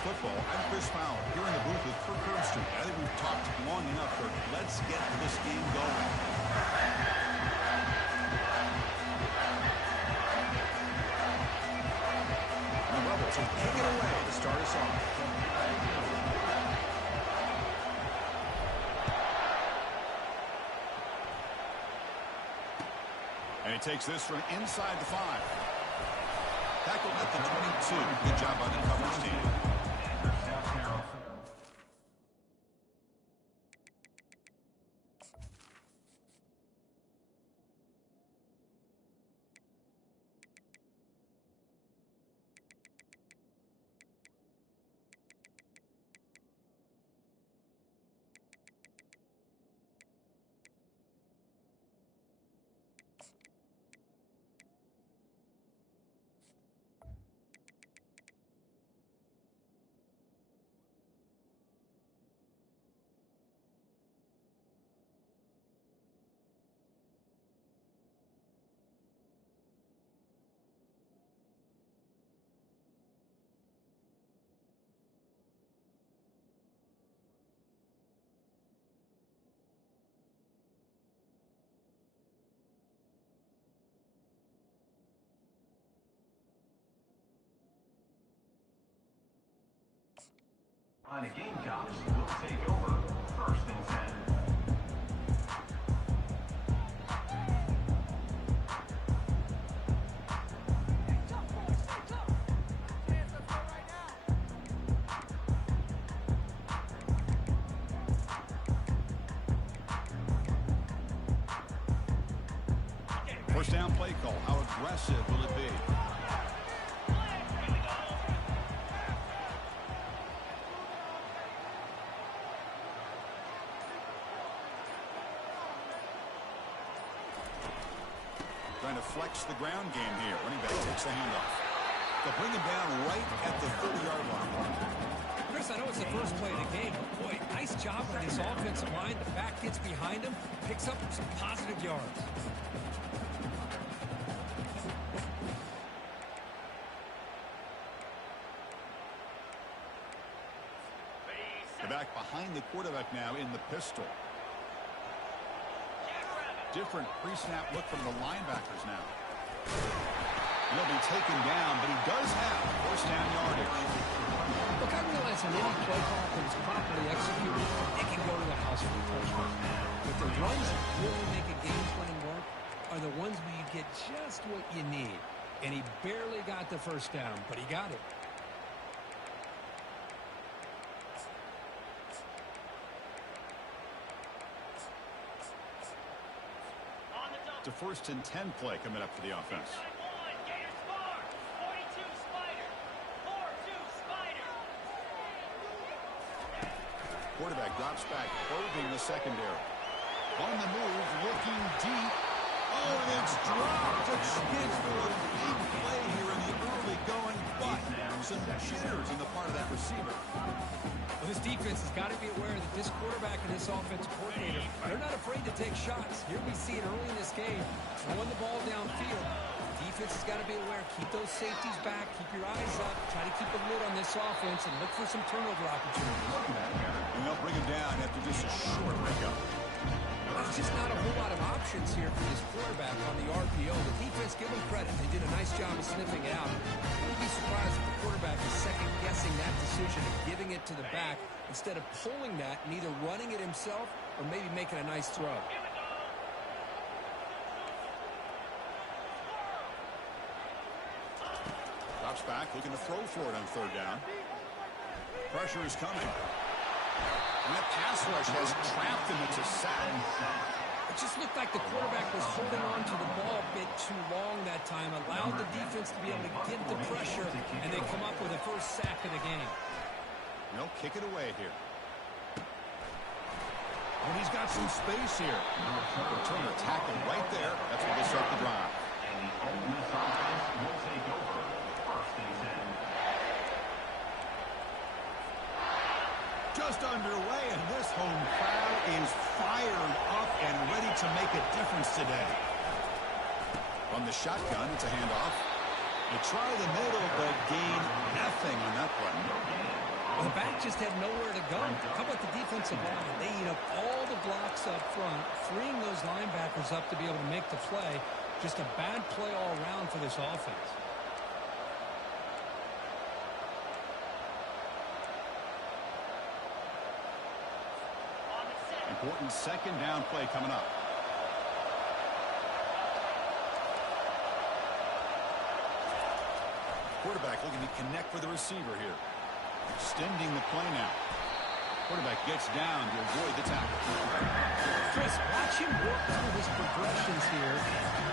football. I'm Chris Fowler here in the booth with Kirk Herbstreit. I think we've talked long enough, Kirk. Let's get this game going. And the Rebels will kick it away to start us off. And he takes this from inside the 5. Tackled at the 22. Good job by the coverage team. On the Gamecocks will take over 1st and 10. First down play call. How aggressive will it be? Trying to flex the ground game here. Running back takes the handoff. They'll bring him down right at the 30-yard line. Chris, I know it's the first play of the game, but boy, nice job on this offensive line. The back gets behind him, picks up some positive yards. The back behind the quarterback now in the pistol. Different pre-snap look from the linebackers now. He'll be taken down, but he does have first down yardage. Look, I realize in any play call that is properly executed, it can go to the house for the touchdown. But the runs that really make a game plan work are the ones where you get just what you need. And he barely got the first down, but he got it. It's a 1st and 10 play coming up for the offense. Quarterback drops back, probing the secondary. On the move, looking deep. Oh, and it's dropped. A chance for a big play here in the early going, but some jitters on the part of that receiver. Well, this defense has got to be aware that this quarterback and this offensive coordinator, they're not afraid to take shots. Here we see it early in this game, throwing the ball downfield. The defense has got to be aware. Keep those safeties back. Keep your eyes up. Try to keep a lid on this offense and look for some turnover opportunities. And they'll bring him down after just a short breakup. There's just not a whole lot of options here for this quarterback on the RPO. The defense, give them credit. They did a nice job of sniffing it out. I wouldn't be surprised if the quarterback is second-guessing that decision and giving it to the back instead of pulling that and either running it himself or maybe making a nice throw. Drops back, looking to throw for it on 3rd down. Pressure is coming. And that pass rush has trapped him. It's a sack. It just looked like the quarterback was holding on to the ball a bit too long that time, allowed the defense to be able to get the pressure, and they come up with a first sack of the game. They'll kick it away here. And he's got some space here. Return the tackle right there. That's where they start the drive. And the Ole Miss offense will take over 1st and 10. Just underway, and this home crowd is fired up and ready to make a difference today. From the shotgun, it's a handoff. They try the middle, but gain nothing on that play. Well, the back just had nowhere to go. How about the defensive line? They eat up all the blocks up front, freeing those linebackers up to be able to make the play. Just a bad play all around for this offense. Important second down play coming up. Quarterback looking to connect with the receiver here. Extending the play now. Quarterback gets down to avoid the tackle. Chris, watch him work through his progressions here.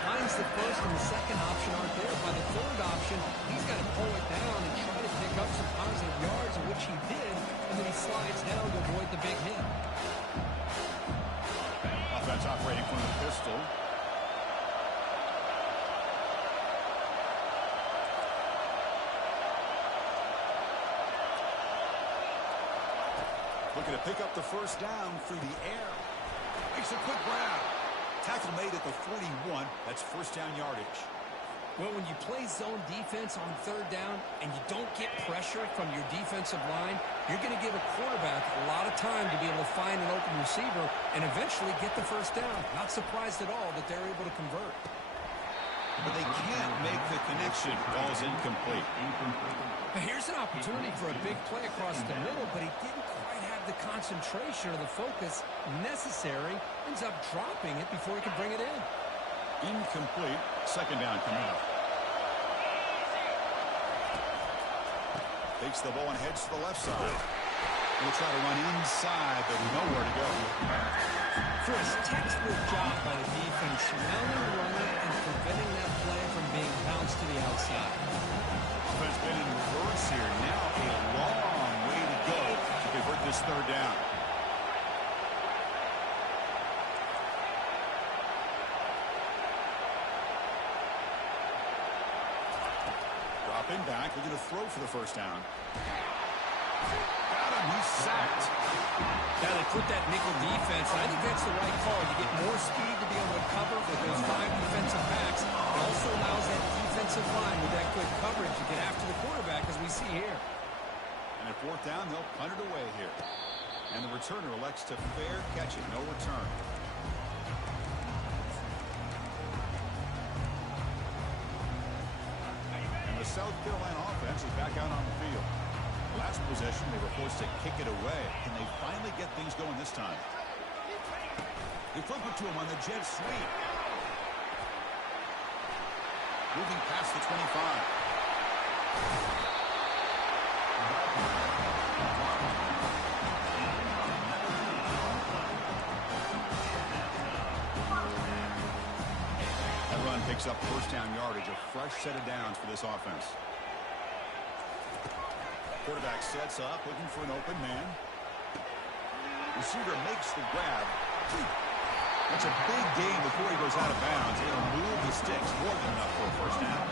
Finds the first and the second option aren't there. By the third option, he's got to pull it down and try to pick up some positive yards, which he did, and then he slides down to avoid the big hit. Offense operating from the pistol. Looking to pick up the first down through the air. Makes a quick grab. Tackle made at the 41. That's first down yardage. Well, when you play zone defense on third down and you don't get pressure from your defensive line, you're going to give a quarterback a lot of time to be able to find an open receiver and eventually get the first down. Not surprised at all that they're able to convert. But they can't make the connection. Ball's incomplete. Now here's an opportunity for a big play across the middle, but he didn't quite have the concentration or the focus necessary. Ends up dropping it before he can bring it in. Incomplete. Second down coming up. Takes the ball and heads to the left side. He'll try to run inside, but nowhere to go. Chris, textbook job by the defense, surrounding the runner and preventing that play from being bounced to the outside. Offense been in reverse here. Now a long way to go to convert this third down. Dropping back, looking to throw for the first down. Got him, he's sacked. Now they put that nickel defense, and I think that's the right call. You get more speed to be able to cover with those 5 defensive backs. It also allows that defensive line with that good coverage to get after the quarterback, as we see here. And at fourth down, they'll punt it away here. And the returner elects to fair catch it, no return. And the South Carolina offense is back out on the field. Last possession, they were forced to kick it away. Can they finally get things going this time? They flip it to him on the jet sweep. Moving past the 25. That run picks up first down yardage, a fresh set of downs for this offense. Quarterback sets up, looking for an open man. Receiver makes the grab. That's a big gain before he goes out of bounds. He'll move the sticks, more than enough for a first down.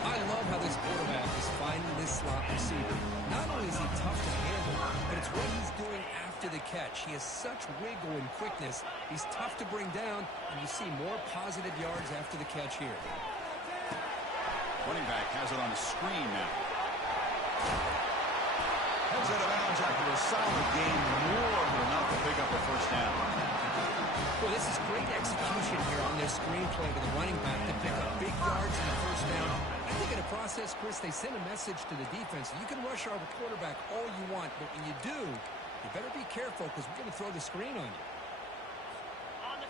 I love how this quarterback is finding this slot receiver. Not only is he tough to handle, but it's what he's doing after the catch. He has such wiggle and quickness. He's tough to bring down, and you see more positive yards after the catch here. Running back has it on the screen now. Heads out of bounds after a solid game, more than enough to pick up a first down. Well, this is great execution here on their screenplay to the running back to pick up big yards in the first down. I think in the process, Chris, they send a message to the defense. You can rush our quarterback all you want, but when you do, you better be careful because we're going to throw the screen on you.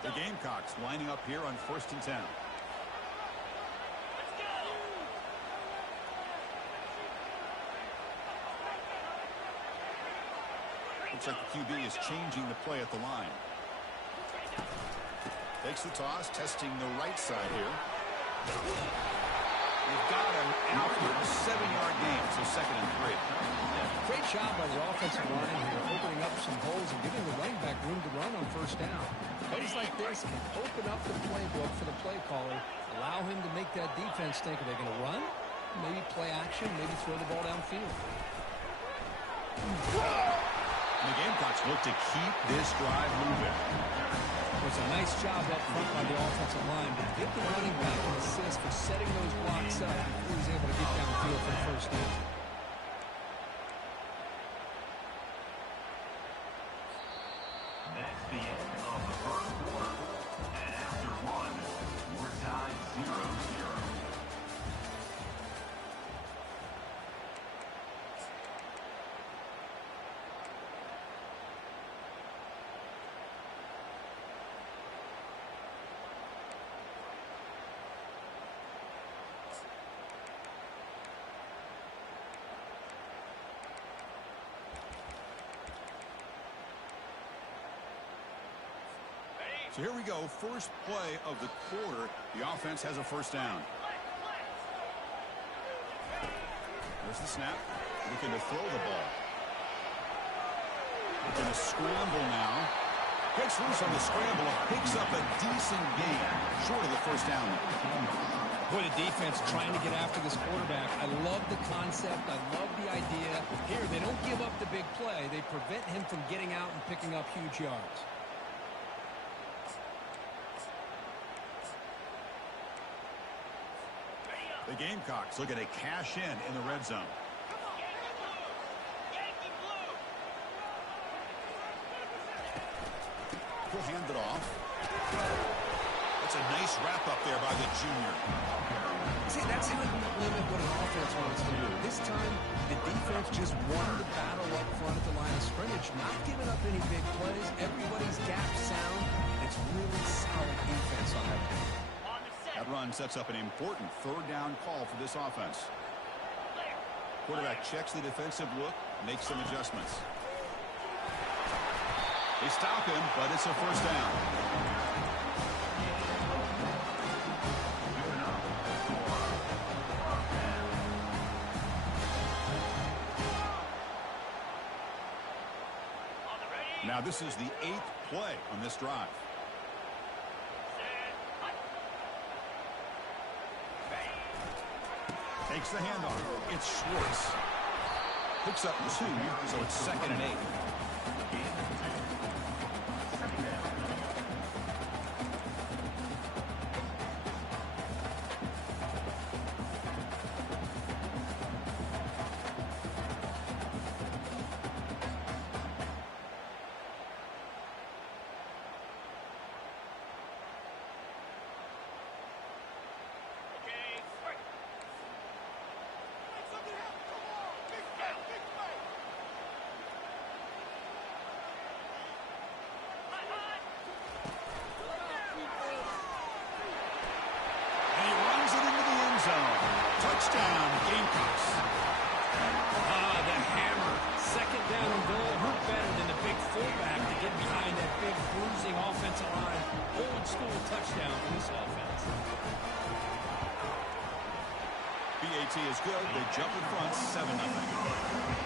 The Gamecocks lining up here on 1st and 10. Looks like the QB is changing the play at the line. Takes the toss, testing the right side here. They've got him after a 7-yard gain, so 2nd and 3. Great job by the offensive line here, opening up some holes and giving the running back room to run on first down. Plays like this can open up the playbook for the play caller, allow him to make that defense think, are they going to run? Maybe play action, maybe throw the ball downfield. And the Gamecocks look to keep this drive moving. It was a nice job up front by the offensive line, but give the running back an assist for setting those blocks up before he was able to get downfield for the first down. So here we go. First play of the quarter. The offense has a first down. There's the snap. Looking to throw the ball. Looking to scramble now. Breaks loose on the scramble. Picks up a decent gain. Short of the first down. Boy, the defense trying to get after this quarterback. I love the concept. I love the idea. Here, they don't give up the big play. They prevent him from getting out and picking up huge yards. The Gamecocks looking to cash in the red zone. He'll hand it off. That's a nice wrap up there by the junior. See, that's how you limit what an offense wants to do. This time, the defense just won the battle up front at the line of scrimmage, not giving up any big plays. Everybody's gap sound. It's really solid defense on that team. That run sets up an important third down call for this offense. Quarterback checks the defensive look, makes some adjustments. They stop him, but it's a first down. Now this is the 8th play on this drive. Takes the handoff. It's Schwartz. Picks up 2, so it's 2nd and 8. Touchdown, Gamecocks. The hammer. 2nd down and goal. Who better than the big fullback to get behind that big bruising offensive line? Old school touchdown for this offense. BAT is good. They jump in front 7-0.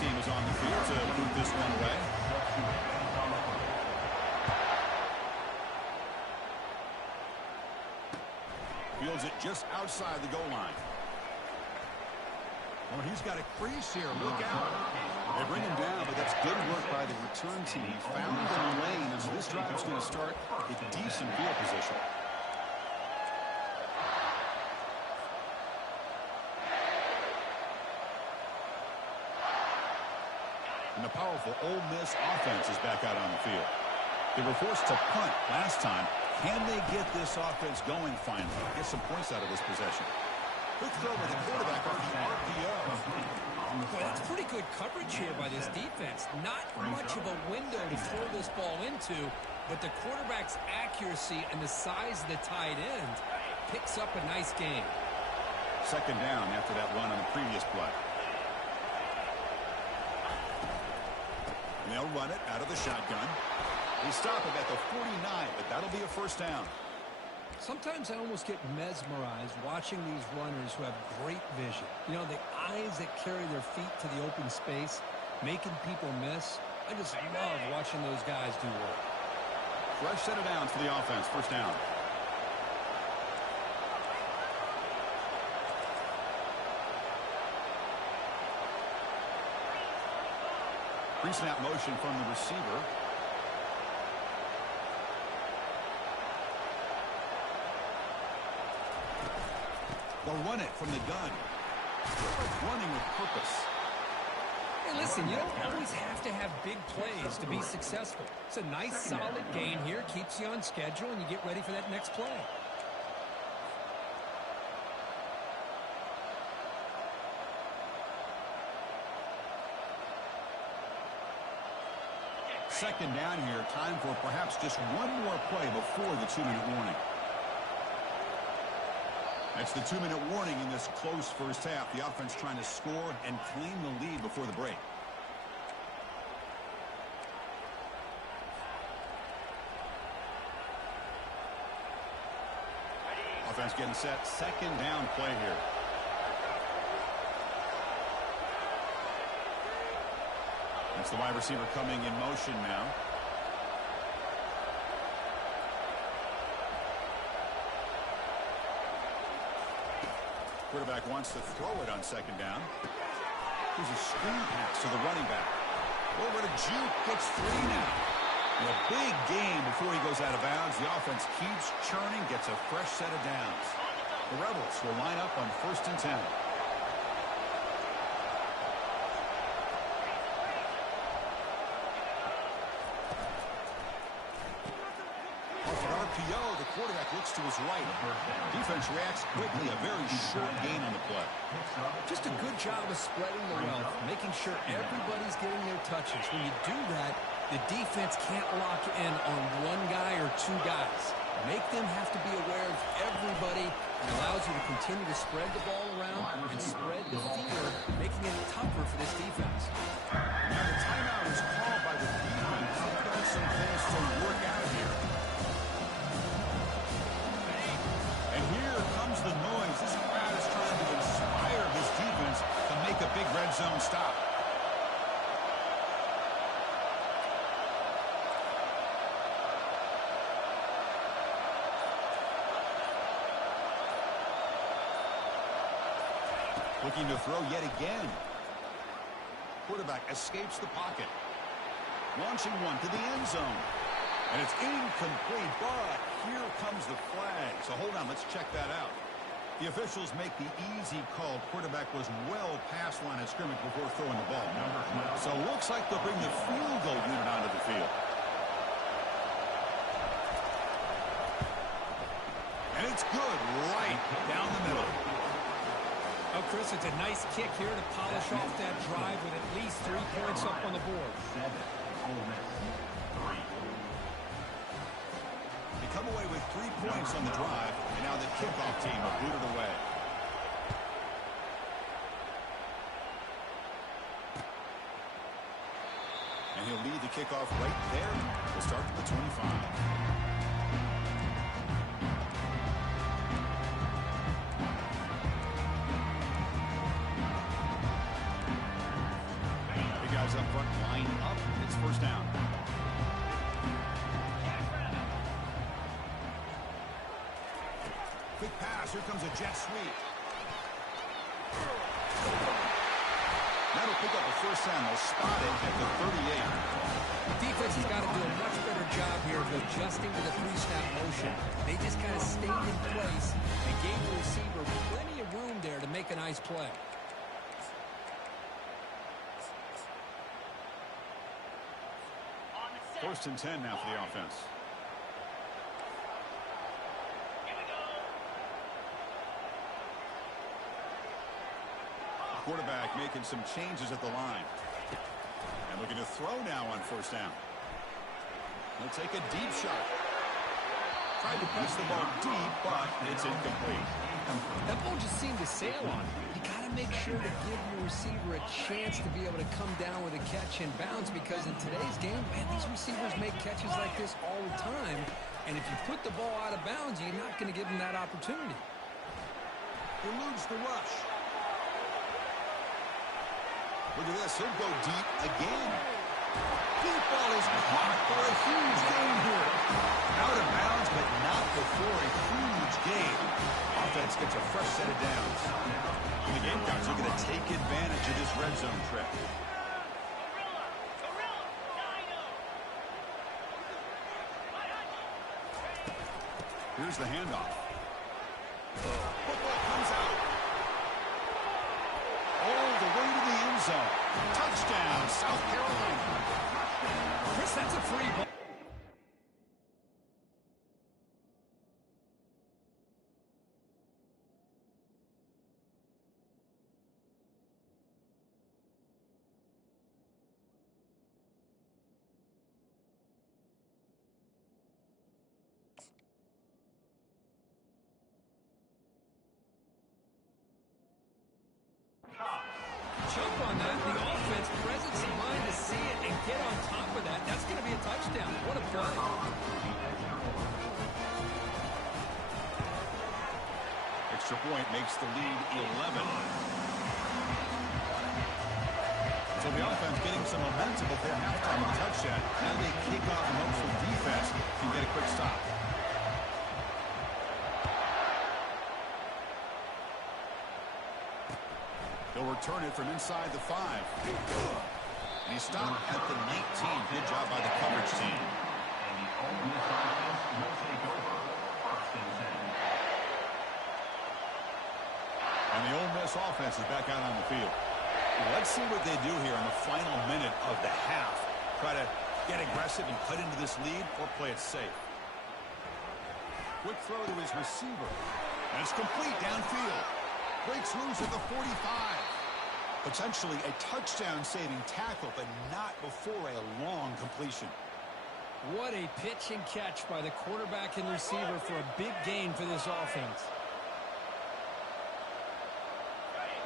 Team is on the field to boot this one away. Fields it just outside the goal line. Oh, he's got a crease here. Look out. They bring him down, but that's good work by the return team. He found the lane, and so this drive is going to start with decent field position. And the powerful Ole Miss offense is back out on the field. They were forced to punt last time. Can they get this offense going finally? Get some points out of this possession. Quick throw by the quarterback off the RPO. Well, that's pretty good coverage here by this defense. Not much of a window to throw this ball into, but the quarterback's accuracy and the size of the tight end picks up a nice gain. 2nd down after that run on the previous play. And they'll run it out of the shotgun. They stop him at the 49, but that'll be a first down. Sometimes I almost get mesmerized watching these runners who have great vision. You know, the eyes that carry their feet to the open space, making people miss. I just love watching those guys do work. Fresh set of downs for the offense. First down. Pre-snap motion from the receiver. They'll run it from the gun. Running with purpose. Hey, listen, you don't always have to have big plays to be successful. It's a nice, solid gain here. Keeps you on schedule, and you get ready for that next play. Second down here. Time for perhaps just one more play before the 2-minute warning. That's the 2-minute warning in this close first half. The offense trying to score and claim the lead before the break. Offense getting set. Second down play here. That's the wide receiver coming in motion now. Quarterback wants to throw it on second down. Here's a screen pass to the running back. Over to Juke. Gets 3 now. And a big gain before he goes out of bounds. The offense keeps churning, gets a fresh set of downs. The Rebels will line up on 1st and 10. Off an RPO, the quarterback looks to his right. Defense reacts quickly. A very short gain on the play. Just a good job of spreading the wealth, making sure everybody's getting their touches. When you do that, the defense can't lock in on one guy or 2 guys. Make them have to be aware of everybody. It allows you to continue to spread the ball around and spread the field, making it tougher for this defense. Now the timeout is called by the defense. They've got some things to work out here. And here comes the noise. This crowd is trying to inspire this defense to make a big red zone stop. Looking to throw yet again. Quarterback escapes the pocket. Launching one to the end zone. And it's incomplete, but here comes the flag. So hold on, let's check that out. The officials make the easy call. Quarterback was well past line of scrimmage before throwing the ball. So looks like they'll bring the field goal unit onto the field. And it's good right down the middle. Oh, Chris, it's a nice kick here to polish off that drive with at least 3 points up on the board. 7, Ole Miss 3. They come away with 3 points on the drive, and now the kickoff team will boot it away. And he'll lead the kickoff right there. We'll start to the 25. Up front, line up. It's first down. Quick pass. Here comes a jet sweep. That'll pick up a first down. They'll spot it at the 38. Defense has got to do a much better job here of adjusting to the pre-snap motion. They just kind of stayed in place and gave the receiver plenty of room there to make a nice play. First and 10 now for the offense. Quarterback making some changes at the line. And looking to throw now on first down. He'll take a deep shot. Tried to press the ball deep, but it's incomplete. That ball just seemed to sail on him. You got to make sure to give your receiver a chance to be able to come down with a catch and bounce, because in today's game, man, these receivers make catches like this all the time. And if you put the ball out of bounds, you're not going to give them that opportunity. Eludes the rush. Look at this. He'll go deep again. Deep ball is caught for a huge gain here. Out of bounds, but not before a huge gain. Offense gets a fresh set of downs. And the Gamecocks are going to take advantage of this red zone trip. Here's the handoff. Football comes out. All the way to the end zone. Touchdown, South Carolina. Chris, that's a free ball. get on top of that, that's going to be a touchdown. What a play. Extra point makes the lead 11. So the offense getting some momentum before halftime with a touchdown. Now they kick off and hopeful defense can get a quick stop. They'll return it from inside the 5. And he stopped at the 19. Good job by the coverage team. And the Ole Miss offense will take over 1st and 10. And the Ole Miss offense is back out on the field. Let's see what they do here in the final minute of the half. Try to get aggressive and cut into this lead or play it safe. Quick throw to his receiver. And it's complete downfield. Breaks loose at the 45. Potentially a touchdown-saving tackle, but not before a long completion. What a pitch and catch by the quarterback and receiver for a big gain for this offense.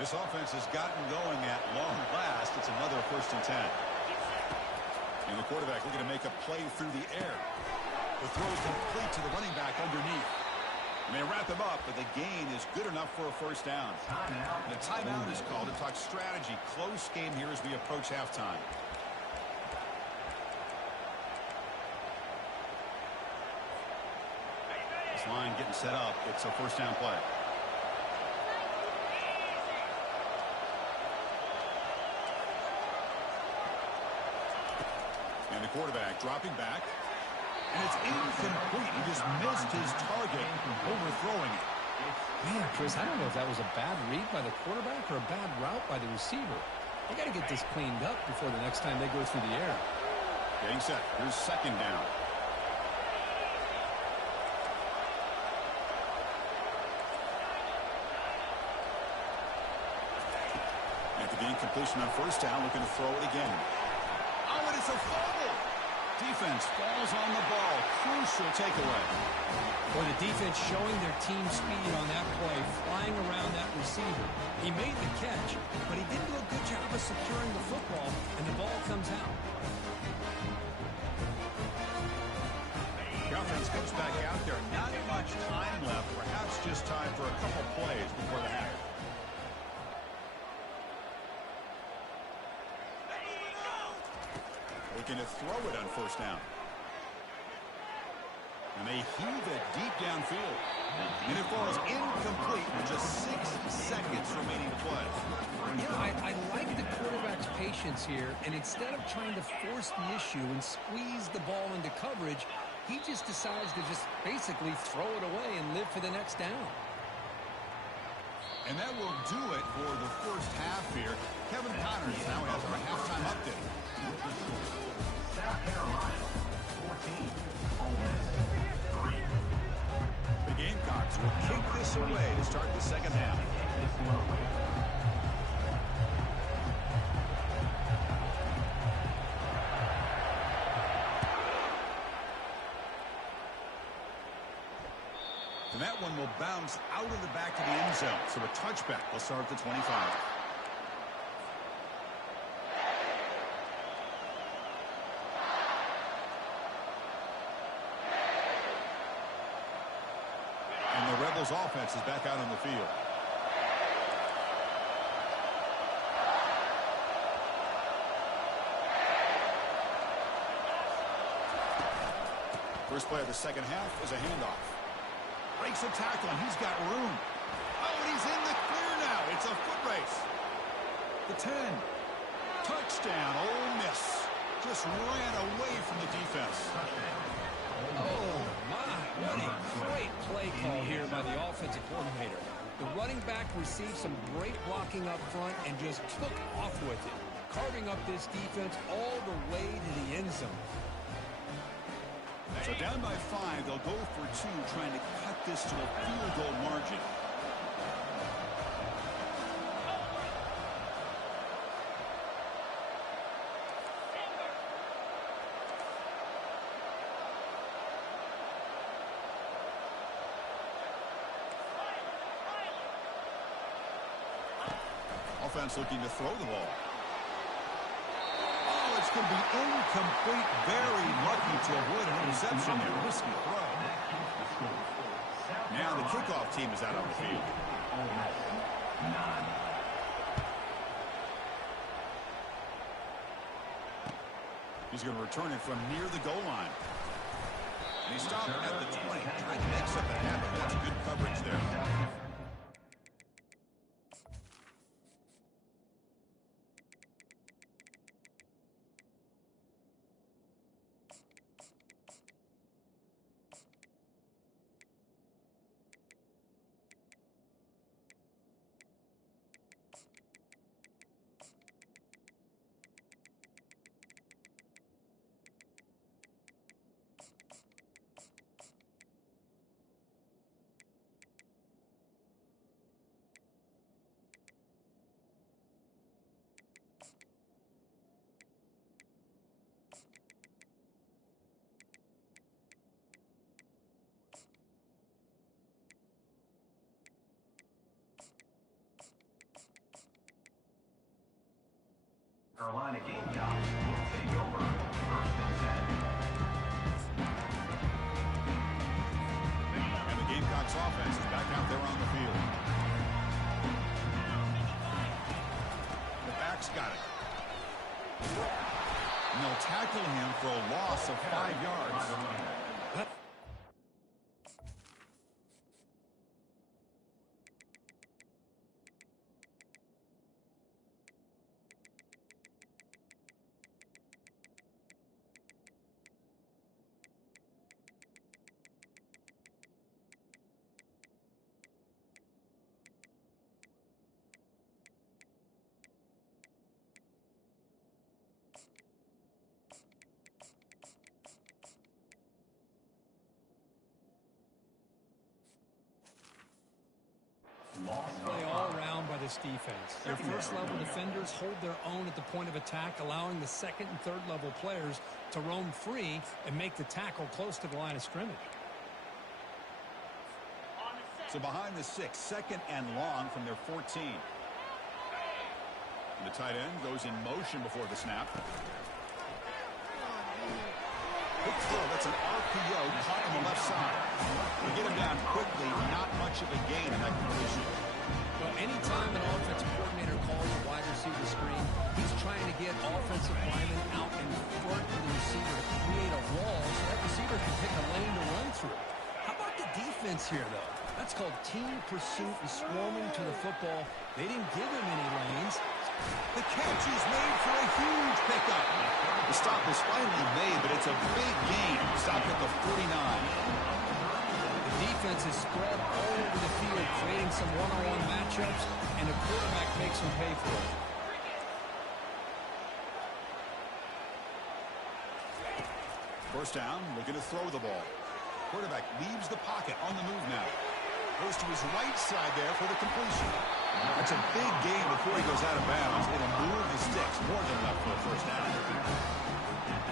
This offense has gotten going at long last. It's another 1st and 10. And the quarterback looking to make a play through the air. The throw is complete to the running back underneath. And they wrap him up, but the gain is good enough for a 1st down. And a timeout is called to talk strategy. Close game here as we approach halftime. This line getting set up. It's a 1st down play. And the quarterback dropping back. And it's incomplete. He just missed his target, overthrowing it. Man, Chris, I don't know if that was a bad read by the quarterback or a bad route by the receiver. They got to get this cleaned up before the next time they go through the air. Getting set. Here's 2nd down. After the incompletion on 1st down, looking to throw it again. Oh, and it's a fumble. Defense falls on the ball. Crucial takeaway. Boy, the defense showing their team speed on that play, flying around that receiver. He made the catch, but he didn't do a good job of securing the football, and the ball comes out. The offense comes back out there. Not much time left. Perhaps just time for a couple plays before the half. Looking to throw it on 1st down. And they heave it deep downfield. And it falls incomplete with just 6 seconds remaining to play. Yeah, I like the quarterback's patience here, and instead of trying to force the issue and squeeze the ball into coverage, he just decides to just basically throw it away and live for the next down. And that will do it for the 1st half here. Kevin Connors now has our halftime update. South Carolina, 14. Ole Miss, 3. The Gamecocks will kick this away to start the 2nd half. And that one will bounce out of the back of the end zone. So a touchback will start at the 25. And the Rebels offense is back out on the field. First play of the 2nd half is a handoff. Breaks a tackle, and he's got room. Oh, and he's in the clear now. It's a foot race. The 10. Touchdown, Ole Miss. Just ran away from the defense. Oh, my. What a great play call here by the offensive coordinator. The running back received some great blocking up front and just took off with it, carving up this defense all the way to the end zone. So down by 5, they'll go for 2, trying to cut this to a field goal margin. Offense looking to throw the ball. Oh, it's can be incomplete. Very lucky to avoid an interception there. Risky throw. Now the kickoff team is out on the field. He's going to return it from near the goal line. And he stopped at the 20. Trying to make something happen. That's good coverage there. Carolina Gamecocks will take over 1st and 10. And the Gamecocks offense is back out there on the field. The back's got it. And they'll tackle him for a loss of 5 yards. Play all around by this defense. Their first-level defenders hold their own at the point of attack, allowing the second and third-level players to roam free and make the tackle close to the line of scrimmage. So behind the 6, second and long from their 14. And the tight end goes in motion before the snap. Good throw. That's an RPO caught on the left side. We get him down quickly. Not much of a gain in that completion. Well, anytime an offensive coordinator calls a wide receiver screen, he's trying to get offensive linemen out in front of the receiver to create a wall so that receiver can pick a lane to run through. How about the defense here, though? That's called team pursuit and swarming to the football. They didn't give him any lanes. The catch is made for a huge pickup. The stop is finally made, but it's a big gain. Stopped at the 49. The defense is spread all over the field, creating some one-on-one matchups, and the quarterback makes them pay for it. First down, looking to throw the ball. Quarterback leaves the pocket on the move now. Goes to his right side there for the completion. That's a big gain before he goes out of bounds. It'll move the sticks more than enough for a first down.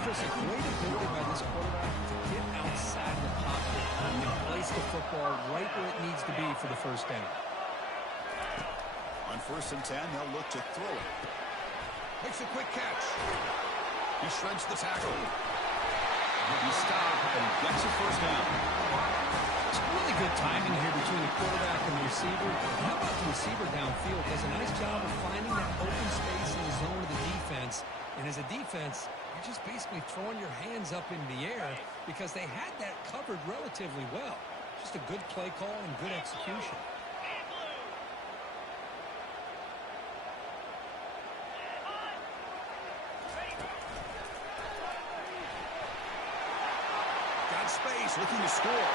Chris, a great ability by this quarterback to get outside the pocket and place the football right where it needs to be for the first down. On 1st and 10, they'll look to throw it. Makes a quick catch. He shreds the tackle. He stops and gets a first down. It's really good timing here between the quarterback and the receiver. And how about the receiver downfield? Does a nice job of finding that open space in the zone of the defense. And as a defense, you're just basically throwing your hands up in the air because they had that covered relatively well. Just a good play call and good execution. Space, looking to score.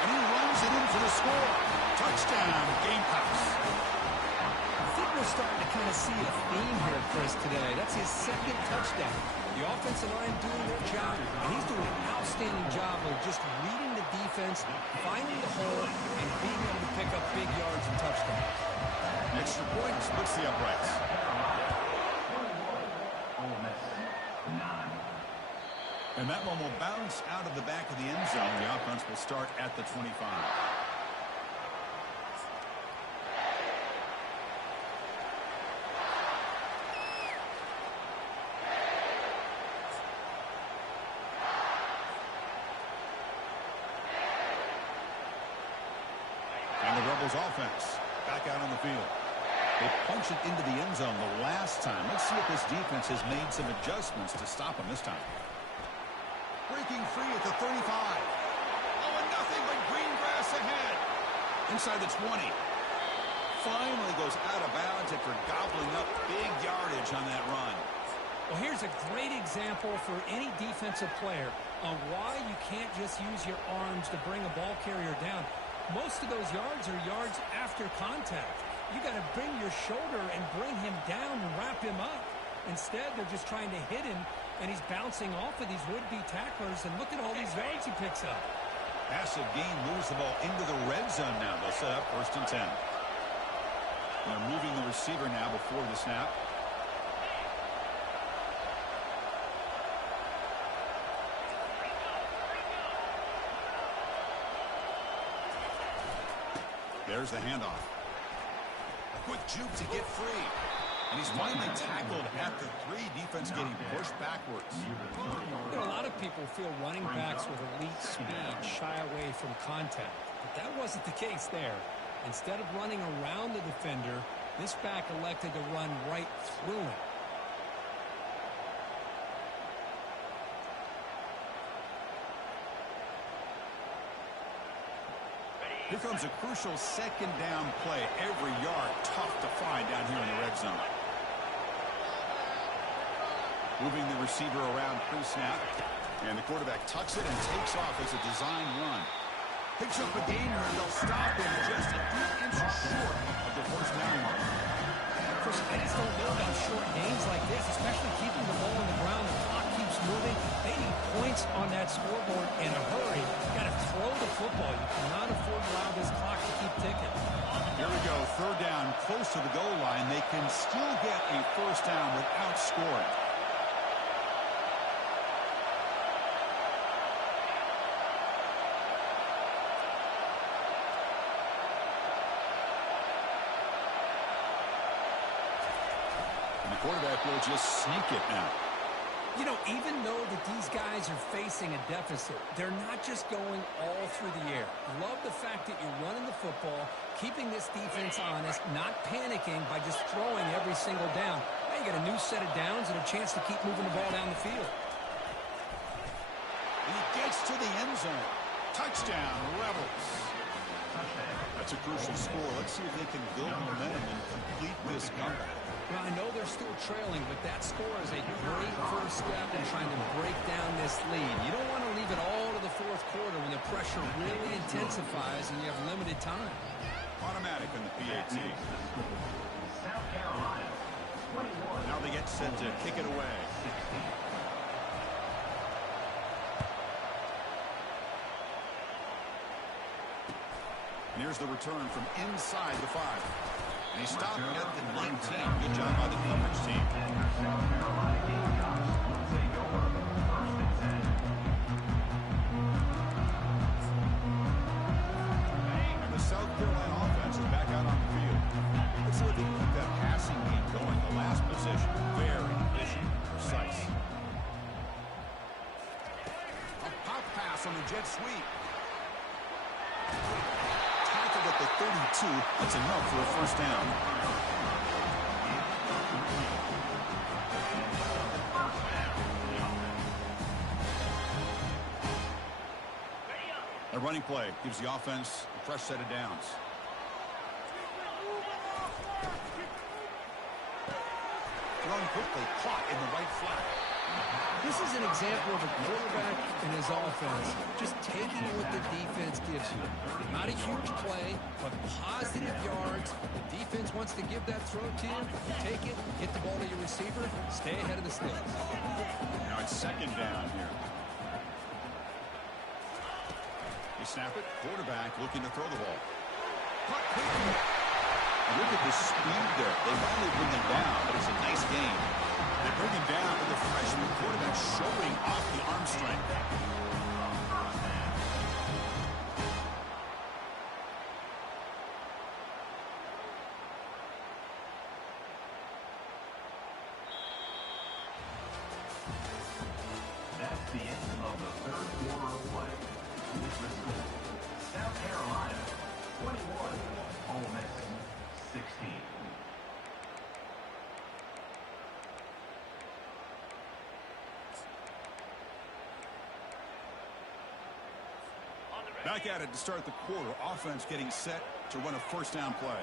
And he runs it in for the score. Touchdown, Gamecocks. I think we're starting to kind of see a theme here, Chris, today. That's his second touchdown. The offensive line doing their job, and he's doing an outstanding job of just reading the defense, finding the hole, and being able to pick up big yards and touchdowns. Extra point splits the uprights. Ole Miss 9. And that one will bounce out of the back of the end zone. The offense will start at the 25. Carolina's offense back out on the field. They punched it into the end zone the last time. Let's see if this defense has made some adjustments to stop them this time. Breaking free at the 35. Oh, and nothing but green grass ahead. Inside the 20. Finally goes out of bounds after gobbling up big yardage on that run. Well, here's a great example for any defensive player on why you can't just use your arms to bring a ball carrier down. Most of those yards are yards after contact. You got to bring your shoulder and bring him down and wrap him up. Instead, they're just trying to hit him, and he's bouncing off of these would-be tacklers, and look at all these yards he picks up. Passive gain moves the ball into the red zone now. They'll set up 1st and 10. They're moving the receiver now before the snap. There's the handoff. Quick juke to get free. And he's finally tackled at the 3. Defense getting pushed backwards. You know, a lot of people feel running backs with elite speed shy away from contact. But that wasn't the case there. Instead of running around the defender, this back elected to run right through him. Here comes a crucial 2nd down play. Every yard tough to find down here in the red zone. Moving the receiver around pre-snap. And the quarterback tucks it and takes off as a design run. Picks up a gain here. They'll stop him just a few inches short of the 1st down mark. Chris, I just don't know about short gains like this, especially keeping the ball on the ground. The clock keeps moving. They need points on that scoreboard in a hurry. You got to throw the football. You cannot afford to allow this clock to keep ticking. Here we go. 3rd down, close to the goal line. They can still get a 1st down without scoring. Quarterback will just sneak it now. You know, even though that these guys are facing a deficit, they're not just going all through the air. Love the fact that you're running the football, keeping this defense honest, not panicking by just throwing every single down. Now you got a new set of downs and a chance to keep moving the ball down the field. And he gets to the end zone. Touchdown, Rebels. That's a crucial score. Let's see if they can build momentum and complete this comeback. Well, I know they're still trailing, but that score is a great first step in trying to break down this lead. You don't want to leave it all to the 4th quarter when the pressure really intensifies and you have limited time. Automatic in the PAT. South Carolina, 21. Now they get set to kick it away. And here's the return from inside the 5. And he stopped at the 19. Good job by the coverage team. South Carolina Gamecocks will take over 1st and 10. And the South Carolina offense is back out on the field. Let's see if they can keep that passing game going. The last position, very efficient, precise. A pop pass on the jet sweep. At the 32, that's enough for a 1st down. A running play gives the offense a fresh set of downs. Thrown quickly, caught in the right flat. This is an example of a quarterback and his offense just taking what the defense gives you. Not a huge play, but positive yards. The defense wants to give that throw to you. Take it, get the ball to your receiver, stay ahead of the sticks. Now it's 2nd down here. They snap it. Quarterback looking to throw the ball. Caught quickly. Look at the speed there. They finally bring him down, but it's a nice game. They bring him down with the freshman quarterback showing off the arm strength. That's the end of the 3rd quarter of play. With the score, South Carolina, 21. Ole Miss 16. Back at it to start the quarter. Offense getting set to run a first down play.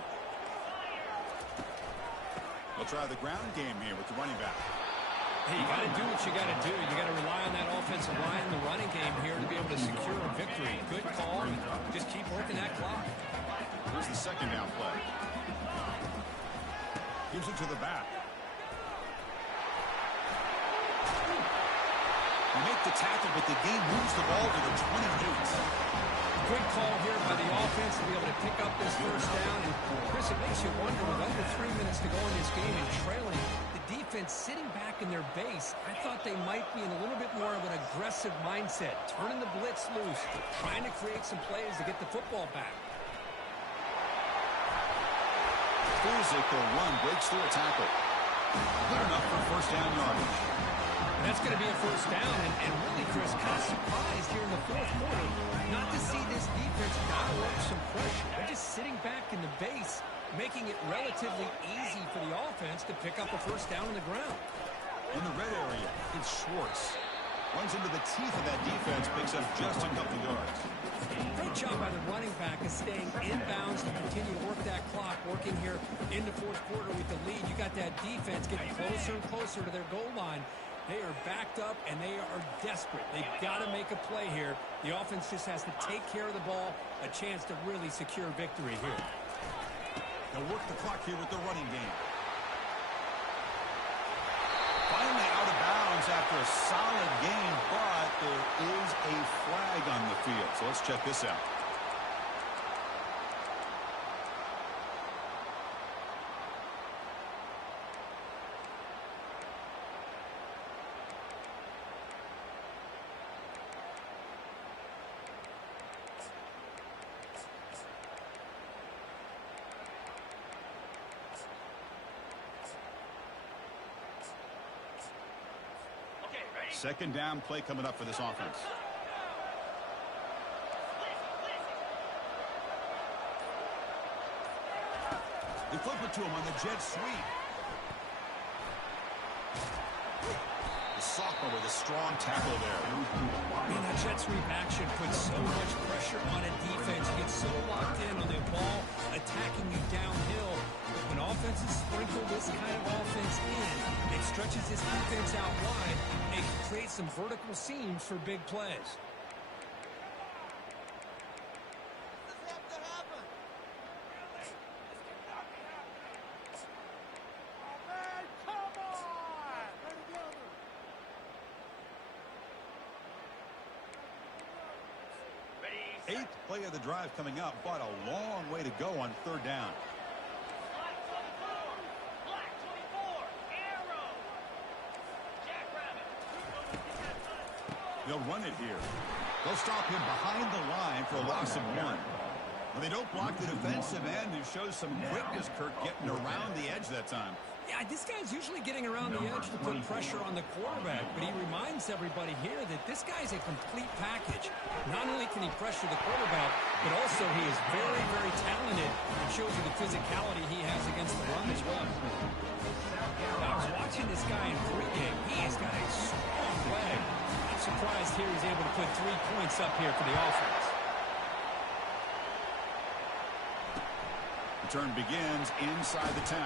They'll try the ground game here with the running back. Hey, you got to do what you got to do. You got to rely on that offensive line and the running game here to be able to secure a victory. Good call. Just keep working that clock. Here's the second down play. Gives it to the back. They make the tackle, but the game moves the ball to the 28. Good call here by the offense to be able to pick up this first down. And, Chris, it makes you wonder, with under 3 minutes to go in this game and trailing, the defense sitting back in their base, I thought they might be in a little bit more of an aggressive mindset, turning the blitz loose, trying to create some plays to get the football back. Physical run, breaks through a tackle. Good enough for first down yardage. And that's going to be a first down, and really, Chris, kind of surprised here in the fourth quarter not to see this defense dial up some pressure. They're just sitting back in the base, making it relatively easy for the offense to pick up a first down on the ground. In the red area, it's Schwartz. Runs into the teeth of that defense, picks up just a couple yards. Great job by the running back of staying inbounds to continue to work that clock, working here in the fourth quarter with the lead. You got that defense getting closer and closer to their goal line. They are backed up, and they are desperate. They've got to make a play here. The offense just has to take care of the ball, a chance to really secure victory here. They'll work the clock here with the running game. Finally out of bounds after a solid game, but there is a flag on the field. So let's check this out. Second down play coming up for this offense. They flip it to him on the jet sweep. The sophomore with a strong tackle there. Man, that jet sweep action puts so much pressure on a defense. You get so locked in on the ball attacking you downhill. But when offenses sprinkle this kind of offense in, it stretches this defense out wide and can create some vertical seams for big plays. Eighth play of the drive coming up, but a long way to go on third down. They'll run it here. They'll stop him behind the line for a loss of 1. When they don't block the defensive end, it shows some quickness, Kirk, getting around the edge that time. Yeah, this guy's usually getting around the edge to put pressure on the quarterback, but he reminds everybody here that this guy's a complete package. Not only can he pressure the quarterback, but also he is very, very talented and shows you the physicality he has against the run as well. Now, I was watching this guy in pregame. He has got a strong leg. I'm surprised here he's able to put 3 points up here for the offense. The turn begins inside the 10.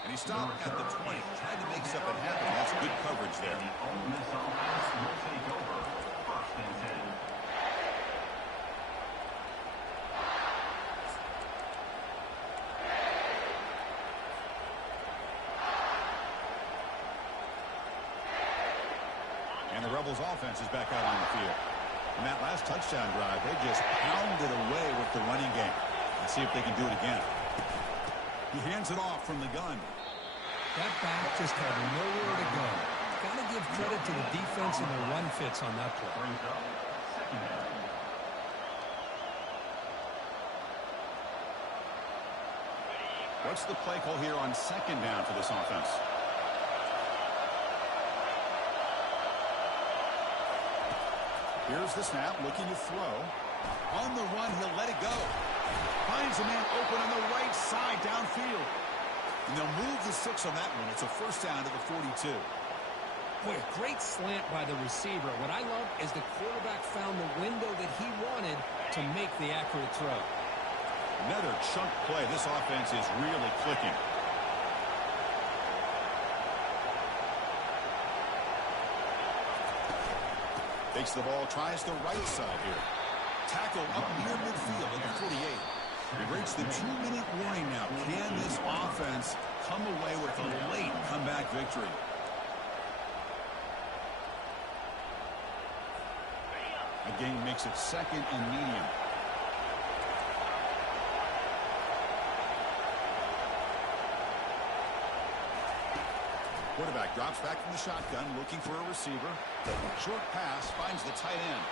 And he stopped at the 20. Tried to make something happen. That's good coverage there. The Ole Miss offense will take over first and 10. And the Rebels offense is back out on the field. In that last touchdown drive, they just pounded away with the running game. Let's see if they can do it again. He hands it off from the gun. That back just had nowhere to go. Got to give credit to the defense and the run fits on that play. Brings up second down. What's the play call here on second down for this offense? Here's the snap, looking to throw. On the run, he'll let it go. Finds a man open on the right side downfield. And they'll move the 6 on that one. It's a first down to the 42. Boy, a great slant by the receiver. What I love is the quarterback found the window that he wanted to make the accurate throw. Another chunk play. This offense is really clicking. Takes the ball, tries the right side here. Tackle up near midfield at the 48. We've reached the 2-minute warning now. Can this offense come away with a late comeback victory? Again, makes it 2nd and medium. Quarterback drops back from the shotgun, looking for a receiver. Short pass finds the tight end.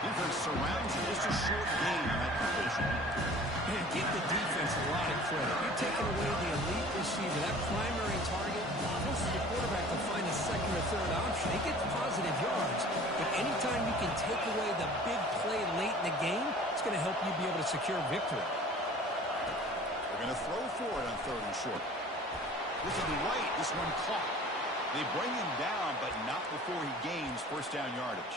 Defense surrounds him. Just a short gain on that completion. Man, give the defense a lot of credit. You're taking away the elite receiver, that primary target, forces the quarterback to find a second or third option. He gets positive yards, but anytime you can take away the big play late in the game, it's going to help you be able to secure victory. They're going to throw for it on 3rd and short. Looking right, this one caught. They bring him down, but not before he gains first down yardage.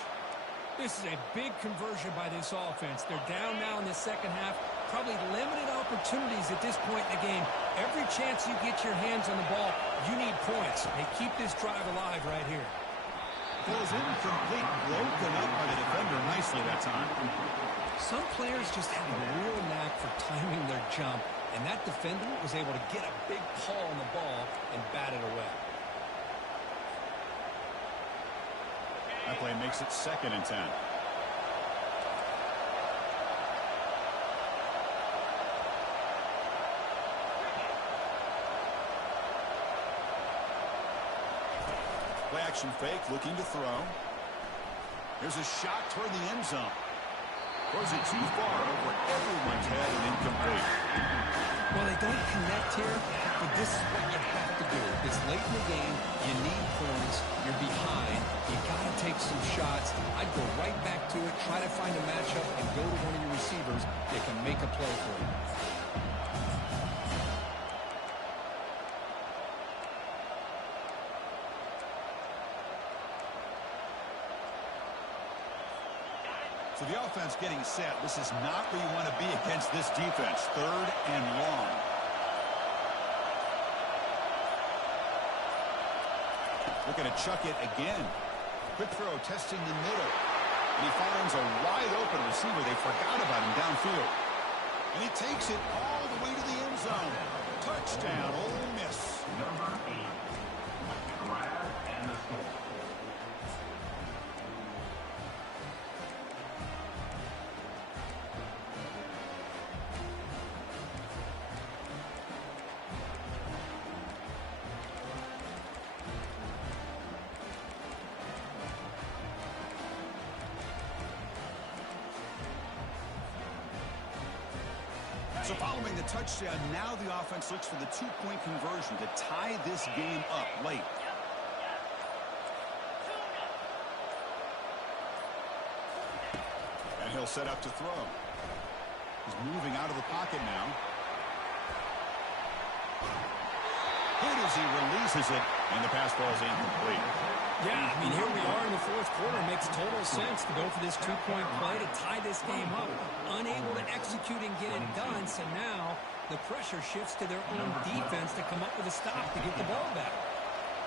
This is a big conversion by this offense. They're down now in the second half. Probably limited opportunities at this point in the game. Every chance you get your hands on the ball, you need points. They keep this drive alive right here. Goes incomplete, broken up by the defender nicely that time. Some players just have a real knack for timing their jump, and that defender was able to get a big paw on the ball and bat it away. That play makes it 2nd and 10. Play action fake, looking to throw. There's a shot toward the end zone. Throws it too far over everyone's head and incomplete. Well, they don't connect here, but this is what you have to do. It's late in the game. You need points. You're behind. You got to take some shots. I'd go right back to it, try to find a matchup, and go to one of your receivers that can make a play for you. So the offense getting set. This is not where you want to be against this defense. 3rd and long. Looking to chuck it again. Quick throw, testing the middle. And he finds a wide open receiver. They forgot about him downfield. And he takes it all the way to the end zone. Touchdown, Ole Miss. Number 8. Grab and the score. So following the touchdown, now the offense looks for the 2-point conversion to tie this game up late. And he'll set up to throw. He's moving out of the pocket now. Good as he releases it, and the pass falls incomplete. Yeah, I mean, here we are in the 4th quarter. It makes total sense to go for this 2-point play to tie this game up. Unable to execute and get it done, so now the pressure shifts to their own defense to come up with a stop to get the ball back.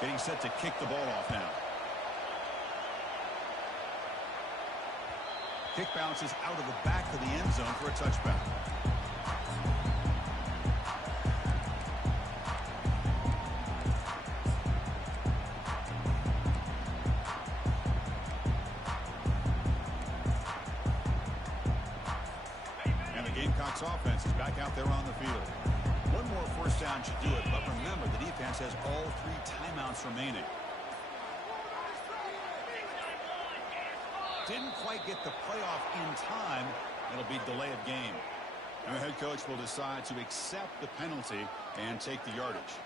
Getting set to kick the ball off now. Kick bounces out of the back of the end zone for a touchback. Gamecocks offense is back out there on the field. One more first down should do it, but remember, the defense has all 3 timeouts remaining. Didn't quite get the playoff in time. It'll be delay of game. And the head coach will decide to accept the penalty and take the yardage.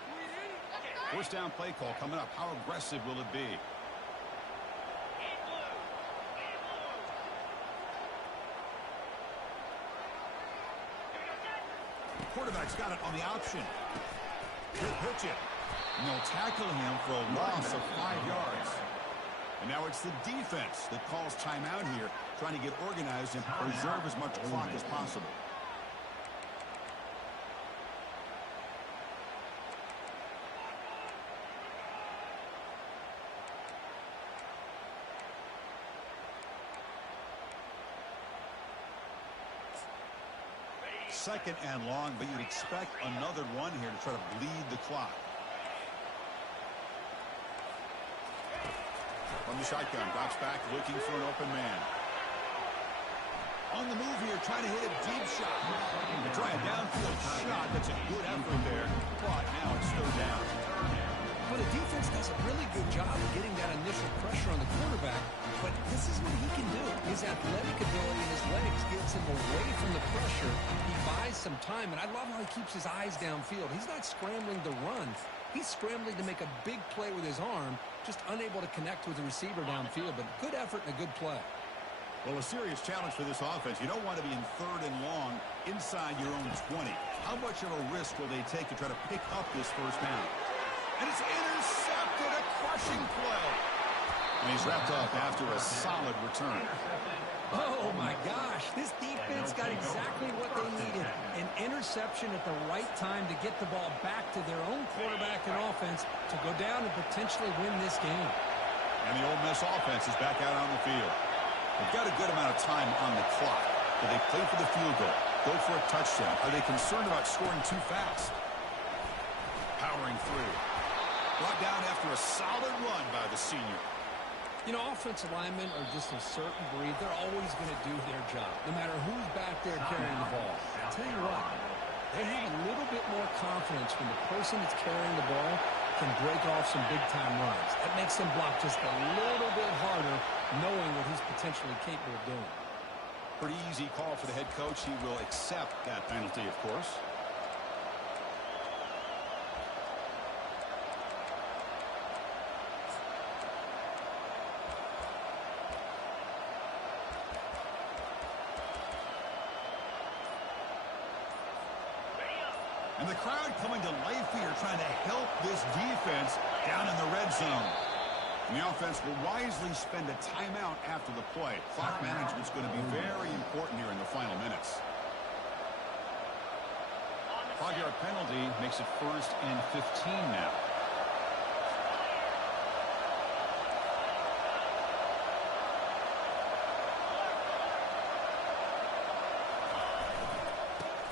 First down play call coming up. How aggressive will it be? Quarterback's got it on the option. He'll pitch it. And they'll tackle him for a loss of 5 yards. And now it's the defense that calls timeout here, trying to get organized and preserve as much clock as possible. Second and long, but you'd expect another one here to try to bleed the clock. From the shotgun, drops back, looking for an open man. On the move here, trying to hit a deep shot. And try a downfield shot. That's a good effort there, but now it's third down. Well, the defense does a really good job of getting that initial pressure on the quarterback, but this is what he can do. His athletic ability and his legs gets him away from the pressure. He buys some time, and I love how he keeps his eyes downfield. He's not scrambling to run. He's scrambling to make a big play with his arm, just unable to connect with the receiver downfield, but good effort and a good play. Well, a serious challenge for this offense. You don't want to be in third and long inside your own 20. How much of a risk will they take to try to pick up this first down? And it's intercepted, a crushing play. And he's wrapped up after a solid return. Oh, my gosh. This defense got exactly what they needed. An interception at the right time to get the ball back to their own quarterback and offense to go down and potentially win this game. And the Ole Miss offense is back out on the field. They've got a good amount of time on the clock. Do they play for the field goal? Go for a touchdown? Are they concerned about scoring too fast? Powering through. Brought down after a solid run by the senior. You know, offensive linemen are just a certain breed. They're always going to do their job, no matter who's back there carrying the ball. I'll tell you what, they have a little bit more confidence when the person that's carrying the ball can break off some big-time runs. That makes them block just a little bit harder, knowing what he's potentially capable of doing. Pretty easy call for the head coach. He will accept that penalty, of course. And the crowd coming to life here, trying to help this defense down in the red zone. And the offense will wisely spend a timeout after the play. Clock management's going to be very important here in the final minutes. 5-yard penalty makes it 1st and 15 now.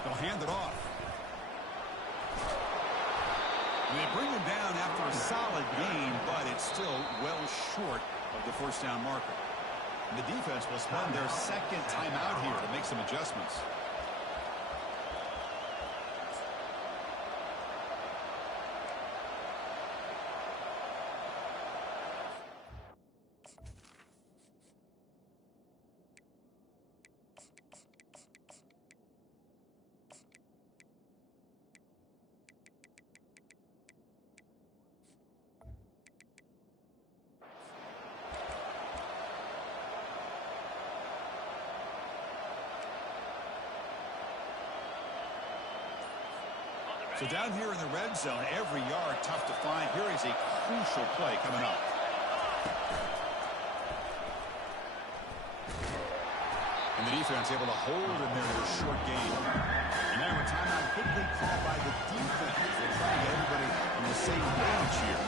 They'll hand it off. They bring him down after a solid gain, but it's still well short of the first down marker. And the defense will spend their second timeout here to make some adjustments. So down here in the red zone, every yard tough to find. Here is a crucial play coming up. And the defense able to hold him there to a short game. And now a timeout quickly called by the defense. They're trying to get everybody on the same page here.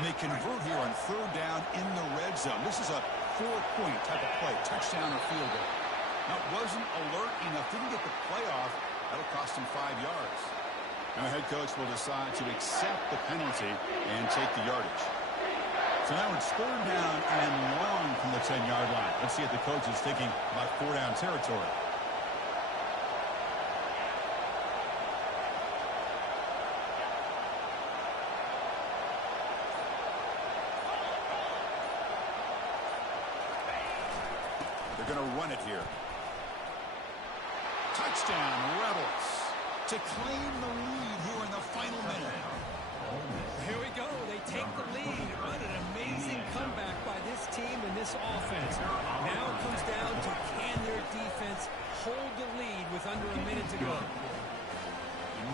And they convert here on third down in the red zone. This is a 4-point type of play, touchdown or field goal. Now, it wasn't alert enough, didn't get the play off. That'll cost him 5 yards. And the head coach will decide to accept the penalty and take the yardage. So now it's third down and long from the 10-yard line. Let's see if the coach is thinking about 4-down territory. They're going to run it here. touchdown, Rebels, to claim the lead here in the final minute. Here we go. They take the lead. What an amazing comeback by this team and this offense. Now it comes down to can their defense hold the lead with under a minute to go.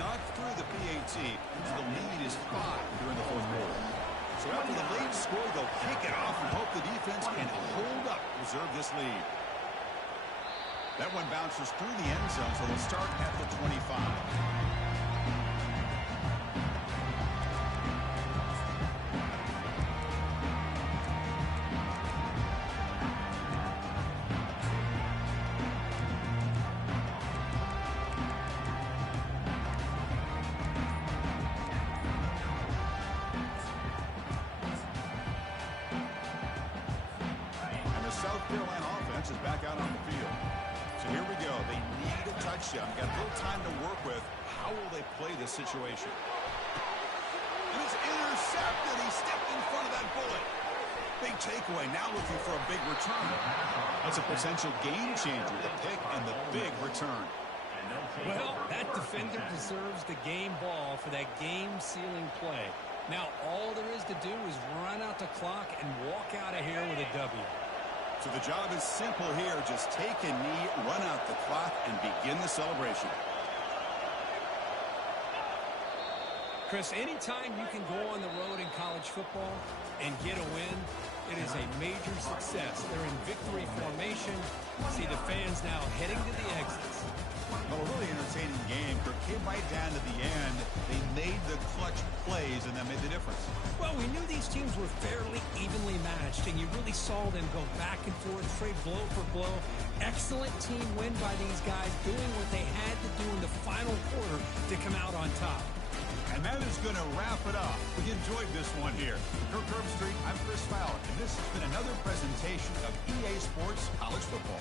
Knocked through the PAT, so the lead is 5 during the fourth quarter. So after the late score, they'll kick it off and hope the defense can hold up, preserve this lead. That one bounces through the end zone, so they'll start at the 25. Is back out on the field. So here we go. They need a touchdown. Got a little time to work with. How will they play this situation? And it's intercepted. He stepped in front of that bullet. Big takeaway. Now looking for a big return. That's a potential game changer. The pick and the big return. Well, that defender deserves the game ball for that game-sealing play. Now all there is to do is run out the clock and walk out of here with a W. So the job is simple here. Just take a knee, run out the clock, and begin the celebration. Chris, anytime you can go on the road in college football and get a win, it is a major success. They're in victory formation. See the fans now heading to the exits. Well, a really entertaining game. It came right down to the end. They made the clutch plays, and that made the difference. Well, we knew these teams were fairly evenly matched, and you really saw them go back and forth, trade blow for blow. Excellent team win by these guys, doing what they had to do in the final quarter to come out on top. And that is going to wrap it up. We enjoyed this one here. For Kirk Street, I'm Chris Fowler, and this has been another presentation of EA Sports College Football.